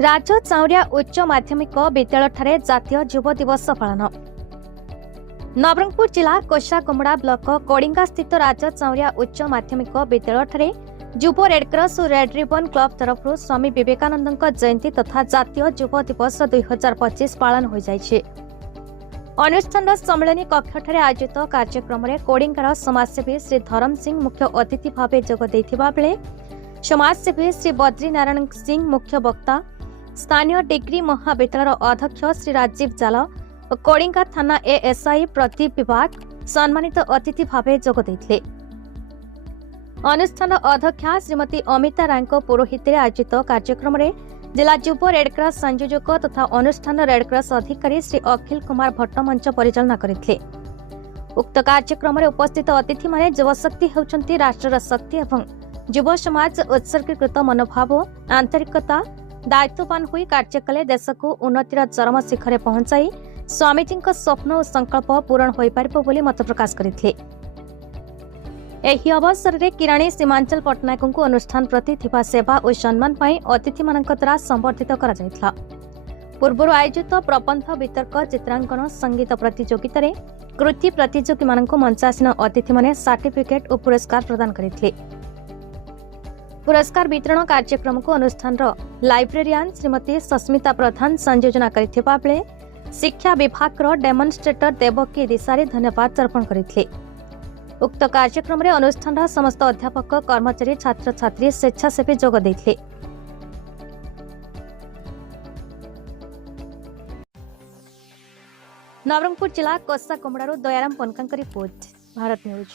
राज्य चाउरिया उच्च माध्यमिक विद्यालय जातीय युव दिवस पालन। नवरंगपुर जिला कोषागुमड़ा ब्लॉक कोडिंगा स्थित राज्य चाउरिया उच्च माध्यमिक विद्यालय युव रेडक्रॉस और रेड रिबन क्लब तरफ स्वामी विवेकानंद जयंती तथा जातीय युव दिवस 2025 पालन हो जाइछे। अनुष्ठान सम्मेलनी कक्ष आयोजित कार्यक्रम में कोडिंगार समाजसेवी श्री धरम सिंह मुख्य अतिथि भाव जोग देथिबा बेले समाजसेवी श्री बद्रीनारायण सिंह मुख्य वक्ता, स्थानीय डिग्री महाविद्यालय अध्यक्ष श्री राजीव जाला और कोडिंगा थाना एएसआई प्रदीप विभाग सम्मानित अतिथि भाव जोग देथिले। अनुष्ठान अध्यक्षा श्रीमती अमिता राय पौरोहित्य आयोजित कार्यक्रम में जिला युव रेडक्रॉस संयोजक तथा अनुष्ठान रेडक्रॉस अधिकारी श्री अखिल कुमार भट्ट मंच परिचालना करथिले। उक्त कार्यक्रम में उपस्थित अतिथि माने युवशक्ति हेउचंती राष्ट्रर शक्ति एवं युव समाज उत्सर्गीकृत मनोभाव आंतरिकता दायित्ववान होई कार्य कले देश को उन्नतिर चरम शिखर पहुंचाई स्वामीजी स्वप्न और संकल्प पूरण हो पारिबो बोली मत प्रकाश करथिले। एही अवसर में किराणी सीमांचल पट्टनायक को अनुष्ठान प्रति थिबा सेवा और सम्मान पाई अतिथि मानक द्वारा संबर्धित करा जायथिला। पूर्व आयोजित प्रबंध वितर्क चित्रांकन संगीत प्रतियोगिता रे कृति प्रतियोगी मानक मंचासीन अतिथि माने सर्टिफिकेट और पुरस्कार प्रदान करथिले। पुरस्कार वितरण कार्यक्रम को अनुष्ठान लाइब्रेरियन श्रीमती सस्मिता प्रधान संयोजना करथिबा बेले शिक्षा विभाग डेमोन्स्ट्रेटर देवकी दिशारी धन्यवाद अर्पण करथिले। उक्त कार्यक्रम में अनुष्ठान समस्त अध्यापक कर्मचारी छात्र छात्री स्वेच्छासेवी जोग देथिले। नवरंगपुर जिला कोषागुमड़ा दयाराम पनका रिपोर्ट, भारत न्यूज।